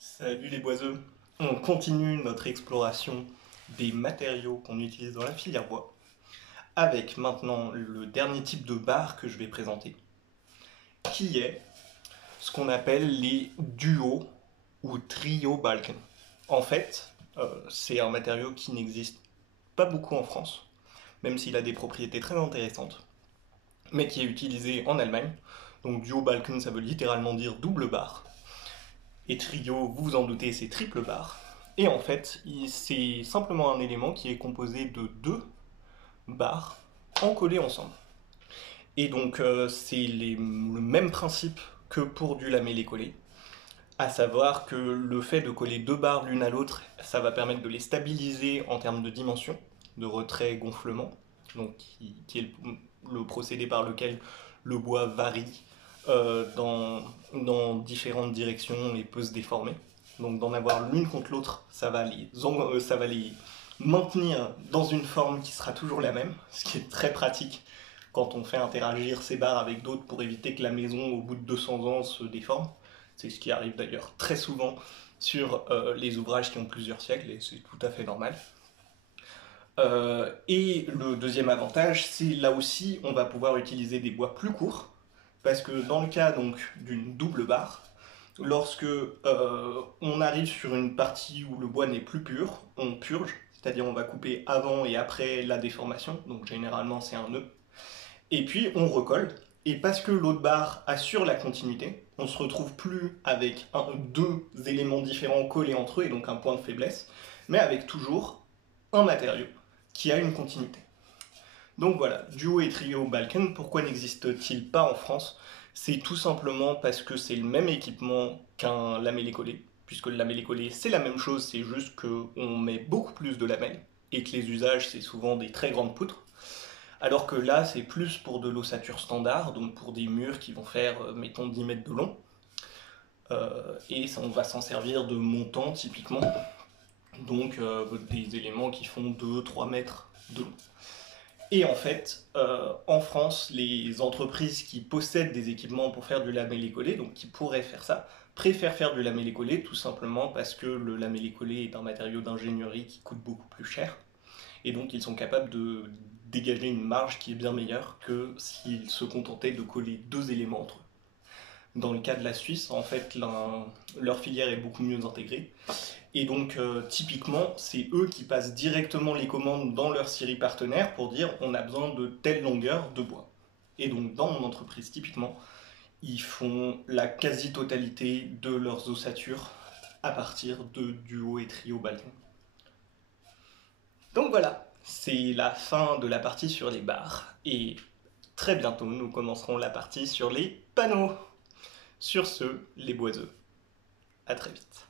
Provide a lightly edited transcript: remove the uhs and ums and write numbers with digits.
Salut les boiseux! On continue notre exploration des matériaux qu'on utilise dans la filière bois, avec maintenant le dernier type de barre que je vais présenter, qui est ce qu'on appelle les duos ou trio balken. En fait, c'est un matériau qui n'existe pas beaucoup en France, même s'il a des propriétés très intéressantes, mais qui est utilisé en Allemagne. Donc duo balken, ça veut littéralement dire double barre. Et trio, vous vous en doutez, c'est triple barre. Et en fait, c'est simplement un élément qui est composé de deux barres encollées ensemble. Et donc, c'est le même principe que pour du lamellé-collé, à savoir que le fait de coller deux barres l'une à l'autre, ça va permettre de les stabiliser en termes de dimension, de retrait-gonflement, donc qui est le procédé par lequel le bois varie dans différentes directions et peut se déformer. Donc d'en avoir l'une contre l'autre, ça va les maintenir dans une forme qui sera toujours la même, ce qui est très pratique quand on fait interagir ces barres avec d'autres pour éviter que la maison, au bout de 200 ans, se déforme. C'est ce qui arrive d'ailleurs très souvent sur les ouvrages qui ont plusieurs siècles, et c'est tout à fait normal. Et le deuxième avantage, c'est là aussi, on va pouvoir utiliser des bois plus courts, parce que dans le cas donc d'une double barre, lorsque on arrive sur une partie où le bois n'est plus pur, on purge, c'est-à-dire on va couper avant et après la déformation, donc généralement c'est un nœud, et puis on recolle. Et parce que l'autre barre assure la continuité, on ne se retrouve plus avec deux éléments différents collés entre eux et donc un point de faiblesse, mais avec toujours un matériau qui a une continuité. Donc voilà, duo et trio Balkan, pourquoi n'existe-t-il pas en France? C'est tout simplement parce que c'est le même équipement qu'un lamellé-collé, puisque le lamellé-collé c'est la même chose, c'est juste qu'on met beaucoup plus de lamelles, et que les usages c'est souvent des très grandes poutres, alors que là c'est plus pour de l'ossature standard, donc pour des murs qui vont faire, mettons, 10 mètres de long, et on va s'en servir de montant typiquement, donc des éléments qui font 2-3 mètres de long. Et en fait, en France, les entreprises qui possèdent des équipements pour faire du lamellé-collé, donc qui pourraient faire ça, préfèrent faire du lamellé-collé tout simplement parce que le lamellé-collé est un matériau d'ingénierie qui coûte beaucoup plus cher. Et donc ils sont capables de dégager une marge qui est bien meilleure que s'ils se contentaient de coller deux éléments entre eux. Dans le cas de la Suisse, en fait, leur filière est beaucoup mieux intégrée. Et donc, typiquement, c'est eux qui passent directement les commandes dans leur scierie partenaire pour dire on a besoin de telle longueur de bois. Et donc, dans mon entreprise, typiquement, ils font la quasi-totalité de leurs ossatures à partir de duo et trio balcon. Donc voilà, c'est la fin de la partie sur les barres. Et très bientôt, nous commencerons la partie sur les panneaux. Sur ce, les boiseux, à très vite.